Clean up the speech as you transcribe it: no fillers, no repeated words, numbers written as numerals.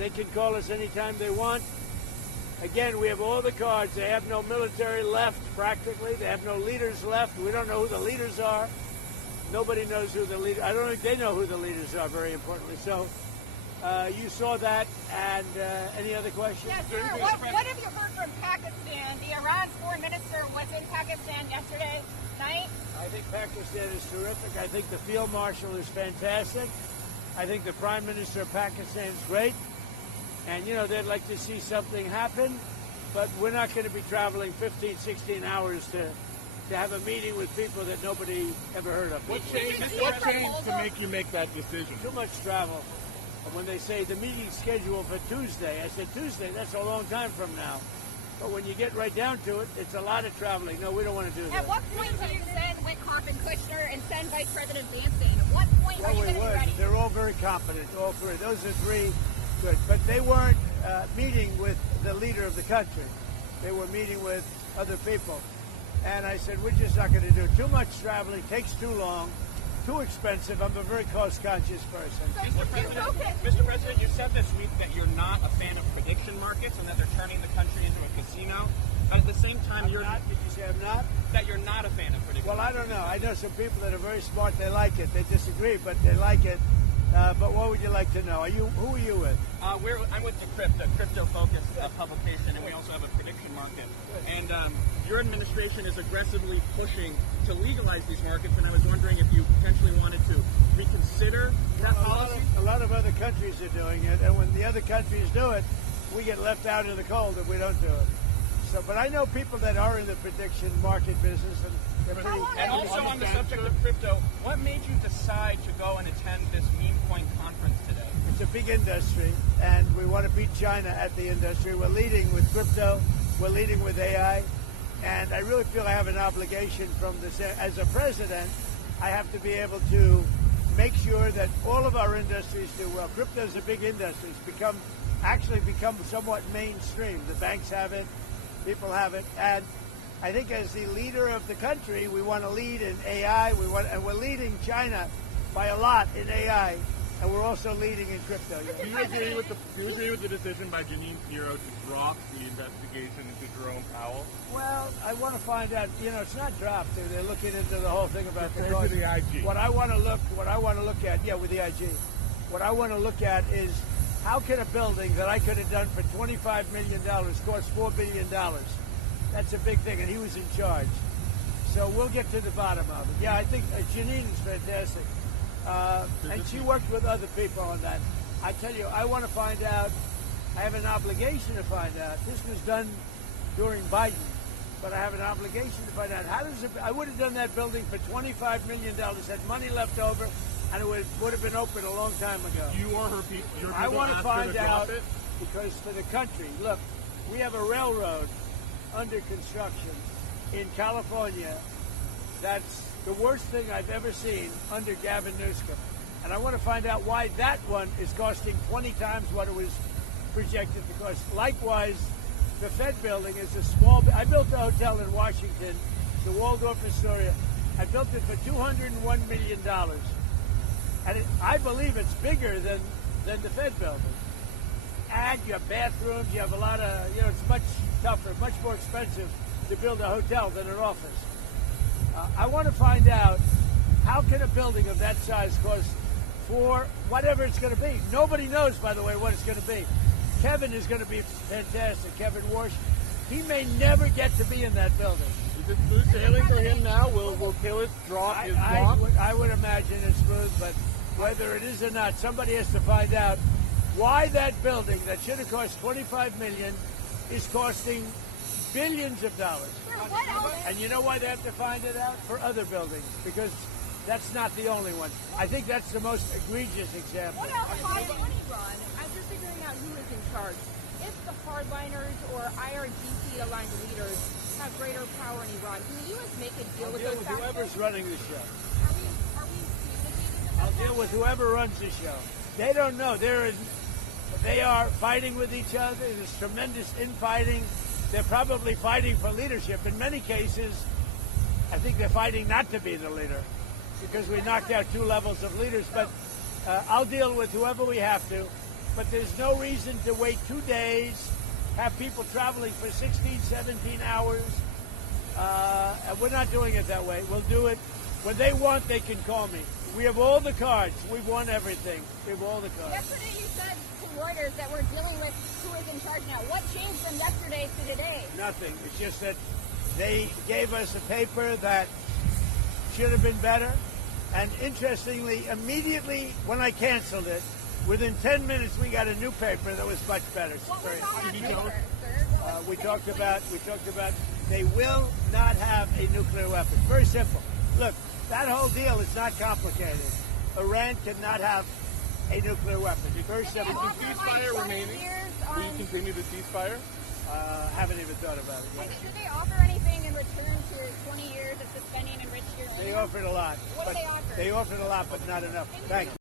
They can call us anytime they want. Again, we have all the cards. They have no military left, practically. They have no leaders left. We don't know who the leaders are. Nobody knows who the leader. I don't think they know who the leaders are, very importantly. So you saw that. And any other questions? Yes, sir. What have you heard from Pakistan? The Iran's foreign minister was in Pakistan yesterday night. I think Pakistan is terrific. I think the field marshal is fantastic. I think the prime minister of Pakistan is great. And, you know, they'd like to see something happen. But we're not going to be traveling 15, 16 hours to have a meeting with people that nobody ever heard of. What changed to make you make that decision? Too much travel. And when they say the meeting's scheduled for Tuesday, I said, Tuesday, that's a long time from now. But when you get right down to it, it's a lot of traveling. No, we don't want to do that. At what point do you send Witkoff and Kushner and send Vice President Vance? At what point are you going to be ready? They're all very competent, all three. Those are three good. But they weren't meeting with the leader of the country. They were meeting with other people. And I said, we're just not going to do it. Too much traveling, takes too long, too expensive. I'm a very cost-conscious person. Mr. President, you said this week that you're not a fan of prediction markets and that they're turning the country into a casino. At the same time, Did you say I'm not? That you're not a fan of prediction Well, markets. I don't know. I know some people that are very smart. They like it. They disagree, but they like it. But what would you like to know? Who are you with? I'm with Decrypt, a crypto-focused publication, and we also have a prediction market. And your administration is aggressively pushing to legalize these markets, and I was wondering if you potentially wanted to reconsider that policy. A lot of other countries are doing it, and when the other countries do it, we get left out in the cold if we don't do it. So, but I know people that are in the prediction market business, and they're pretty. And also on the subject of crypto, what made you decide to go and attend this meme coin conference today? It's a big industry, and we want to beat China at the industry. We're leading with crypto. We're leading with AI. And I really feel I have an obligation from this. As a president, I have to be able to make sure that all of our industries do well. Crypto is a big industry. It's actually become somewhat mainstream. The banks have it. People have it. And I think as the leader of the country, we want to lead in AI. And we're leading China by a lot in AI. And we're also leading in crypto. Do you agree with the decision by Janine Pirro to drop the investigation into Jerome Powell? Well, I want to find out. You know, it's not dropped. They're looking into the whole thing about the cost. With the IG. What I want to look at, yeah, with the IG. What I want to look at is how can a building that I could have done for $25 million cost $4 billion? That's a big thing, and he was in charge. So we'll get to the bottom of it. Yeah, I think Janine is fantastic. And she worked with other people on that. I tell you, I want to find out. I have an obligation to find out. This was done during Biden, but I have an obligation to find out how does it. I would have done that building for $25 million, had money left over, and it would have been open a long time ago. You or her people? I want to find out because for the country, look, we have a railroad under construction in California. That's the worst thing I've ever seen under Gavin Newsom. And I want to find out why that one is costing 20 times what it was projected to cost. Likewise, the Fed building is a small. I built a hotel in Washington, the Waldorf Astoria. I built it for $201 million. And I believe it's bigger than the Fed building. And you have bathrooms, you have a lot of, it's much tougher, much more expensive to build a hotel than an office. I want to find out how can a building of that size cost for whatever it's going to be. Nobody knows, by the way, what it's going to be. Kevin is going to be fantastic. Kevin Warsh. He may never get to be in that building. Is it smooth sailing for him now? Will Killis drop his drop? I would imagine it's smooth, but whether it is or not, somebody has to find out why that building that should have cost $25 million is costing billions of dollars. And you know why they have to find it out? For other buildings, because that's not the only one. I think that's the most egregious example. What else? Ron, as you're figuring out who is in charge, if the hardliners or IRGC-aligned leaders have greater power in Iran, can the U.S. make a deal with those factors? Whoever's running the show. Are we communicating? I'll deal with whoever runs the show. They don't know. They are fighting with each other. There's tremendous infighting. They're probably fighting for leadership. In many cases, I think they're fighting not to be the leader because we knocked out 2 levels of leaders. But I'll deal with whoever we have to. but there's no reason to wait 2 days, have people traveling for 16, 17 hours. And we're not doing it that way. We'll do it when they want. They can call me. We have all the cards. We've won everything. We have all the cards. Yesterday you said to Reuters that we're dealing with who is in charge now. What changed from yesterday to today? Nothing. It's just that they gave us a paper that should have been better. And interestingly, immediately when I canceled it, within 10 minutes we got a new paper that was much better. What was on that paper, sir? We talked about they will not have a nuclear weapon. Very simple. Look, that whole deal is not complicated. Iran cannot have a nuclear weapon. Very simple. Is the ceasefire remaining? Will you continue the ceasefire? Haven't even thought about it yet. Did they offer anything in return to 20 years of suspending enriched uranium? They offered a lot. What did they offer? They offered a lot, but not enough. Thank you.